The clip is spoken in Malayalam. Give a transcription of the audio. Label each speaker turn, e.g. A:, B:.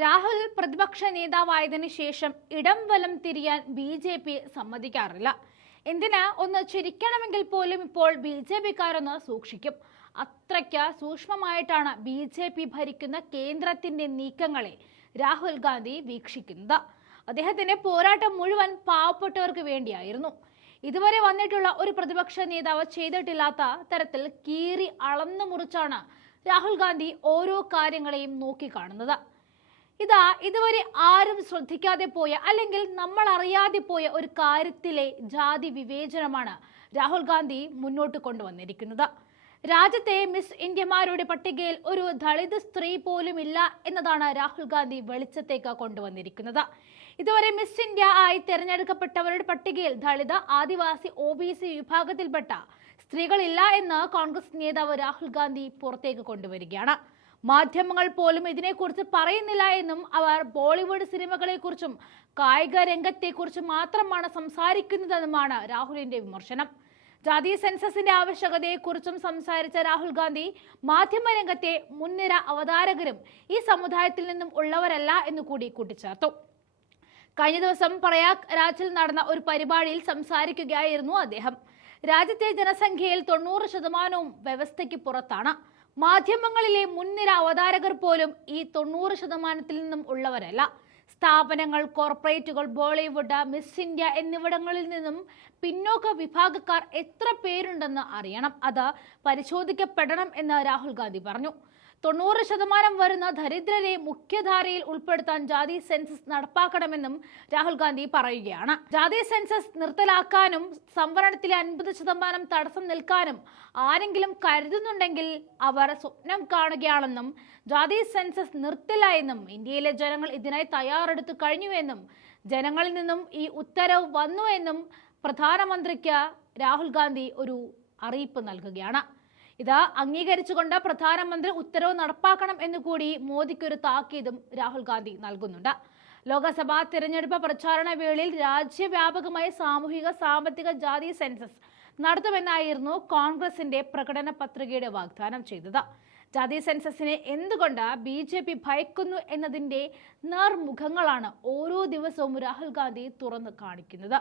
A: രാഹുൽ പ്രതിപക്ഷ നേതാവായതിനു ശേഷം ഇടം വലം തിരിയാൻ ബി ജെ പി സമ്മതിക്കാറില്ല എന്തിനാ ഒന്ന് ചിരിക്കണമെങ്കിൽ പോലും ഇപ്പോൾ ബി ജെ പിക്കാരൊന്ന് സൂക്ഷിക്കും അത്രയ്ക്ക് സൂക്ഷ്മമായിട്ടാണ് ബി ജെ പി ഭരിക്കുന്ന കേന്ദ്രത്തിന്റെ നീക്കങ്ങളെ രാഹുൽ ഗാന്ധി വീക്ഷിക്കുന്നത് അദ്ദേഹത്തിന്റെ പോരാട്ടം മുഴുവൻ പാവപ്പെട്ടവർക്ക് വേണ്ടിയായിരുന്നു ഇതുവരെ വന്നിട്ടുള്ള ഒരു പ്രതിപക്ഷ നേതാവ് ചെയ്തിട്ടില്ലാത്ത തരത്തിൽ കീറി അളന്നു മുറിച്ചാണ് രാഹുൽ ഗാന്ധി ഓരോ കാര്യങ്ങളെയും നോക്കിക്കാണുന്നത് ഇതാ ഇതുവരെ ആരും ശ്രദ്ധിക്കാതെ പോയ അല്ലെങ്കിൽ നമ്മൾ അറിയാതെ പോയ ഒരു കാര്യത്തിലെ ജാതി വിവേചനമാണ് രാഹുൽ ഗാന്ധി മുന്നോട്ട് കൊണ്ടുവന്നിരിക്കുന്നത് രാജ്യത്തെ മിസ് ഇന്ത്യമാരുടെ പട്ടികയിൽ ഒരു ദളിത് സ്ത്രീ പോലും ഇല്ല എന്നതാണ് രാഹുൽ ഗാന്ധി വെളിച്ചത്തേക്ക് കൊണ്ടുവന്നിരിക്കുന്നത് ഇതുവരെ മിസ് ഇന്ത്യ ആയി തെരഞ്ഞെടുക്കപ്പെട്ടവരുടെ പട്ടികയിൽ Dalit Adivasi O B C വിഭാഗത്തിൽപ്പെട്ട സ്ത്രീകളില്ല എന്ന് കോൺഗ്രസ് നേതാവ് രാഹുൽ ഗാന്ധി പുറത്തേക്ക് കൊണ്ടുവരികയാണ് മാധ്യമങ്ങൾ പോലും ഇതിനെക്കുറിച്ച് പറയുന്നില്ല എന്നും അവർ ബോളിവുഡ് സിനിമകളെക്കുറിച്ചും കായിക രംഗത്തെക്കുറിച്ച് മാത്രമാണ് സംസാരിക്കുന്നതെന്നുമാണ് രാഹുലിന്റെ വിമർശനം ജാതി സെൻസസിന്റെ ആവശ്യകതയെക്കുറിച്ചും സംസാരിച്ച രാഹുൽ ഗാന്ധി മാധ്യമരംഗത്തെ മുൻനിര അവതാരകരും ഈ സമുദായത്തിൽ നിന്നും ഉള്ളവരല്ല എന്ന് കൂടി കൂട്ടിച്ചേർത്തു കഴിഞ്ഞ ദിവസം പ്രയാഗ് രാജിൽ നടന്ന ഒരു പരിപാടിയിൽ സംസാരിക്കുകയായിരുന്നു അദ്ദേഹം രാജ്യത്തെ ജനസംഖ്യയിൽ തൊണ്ണൂറ് ശതമാനവും വ്യവസ്ഥയ്ക്ക് പുറത്താണ് മാധ്യമങ്ങളിലെ മുൻനിര അവതാരകർ പോലും ഈ തൊണ്ണൂറ് ശതമാനത്തിൽ നിന്നും ഉള്ളവരല്ല സ്ഥാപനങ്ങൾ കോർപ്പറേറ്റുകൾ ബോളിവുഡ് മിസ് ഇന്ത്യ എന്നിവിടങ്ങളിൽ നിന്നും പിന്നോക്ക വിഭാഗക്കാർ എത്ര പേരുണ്ടെന്ന് അറിയണം അത് പരിശോധിക്കപ്പെടണം എന്ന് രാഹുൽ ഗാന്ധി പറഞ്ഞു തൊണ്ണൂറ് ശതമാനം വരുന്ന ദരിദ്രരെ മുഖ്യധാരയിൽ ഉൾപ്പെടുത്താൻ ജാതി സെൻസസ് നടപ്പാക്കണമെന്നും രാഹുൽ ഗാന്ധി പറയുകയാണ് ജാതി സെൻസസ് നിർത്തലാക്കാനും സംവരണത്തിലെ അൻപത് ശതമാനം തടസ്സം നിൽക്കാനും ആരെങ്കിലും കരുതുന്നുണ്ടെങ്കിൽ അവർ സ്വപ്നം കാണുകയാണെന്നും ജാതി സെൻസസ് നിർത്തില്ല എന്നും ഇന്ത്യയിലെ ജനങ്ങൾ ഇതിനായി തയ്യാറെടുത്തു കഴിഞ്ഞുവെന്നും ജനങ്ങളിൽ നിന്നും ഈ ഉത്തരവ് വന്നു എന്നും പ്രധാനമന്ത്രിക്ക് രാഹുൽ ഗാന്ധി ഒരു അറിയിപ്പ് നൽകുകയാണ് ഇത് അംഗീകരിച്ചുകൊണ്ട് പ്രധാനമന്ത്രി ഉത്തരവ് നടപ്പാക്കണം എന്ന് കൂടി മോദിക്കൊരു താക്കീതും രാഹുൽ ഗാന്ധി നൽകുന്നുണ്ട് ലോക്സഭാ തിരഞ്ഞെടുപ്പ് പ്രചാരണ വേളയിൽ രാജ്യവ്യാപകമായ സാമൂഹിക സാമ്പത്തിക ജാതി സെൻസസ് നടത്തുമെന്നായിരുന്നു കോൺഗ്രസിന്റെ പ്രകടന പത്രികയുടെ വാഗ്ദാനം ചെയ്തത് ജാതി സെൻസസിനെ എന്തുകൊണ്ട് ബി ജെ പി ഭയക്കുന്നു എന്നതിൻ്റെ നേർമുഖങ്ങളാണ് ഓരോ ദിവസവും രാഹുൽ ഗാന്ധി തുറന്നു കാണിക്കുന്നത്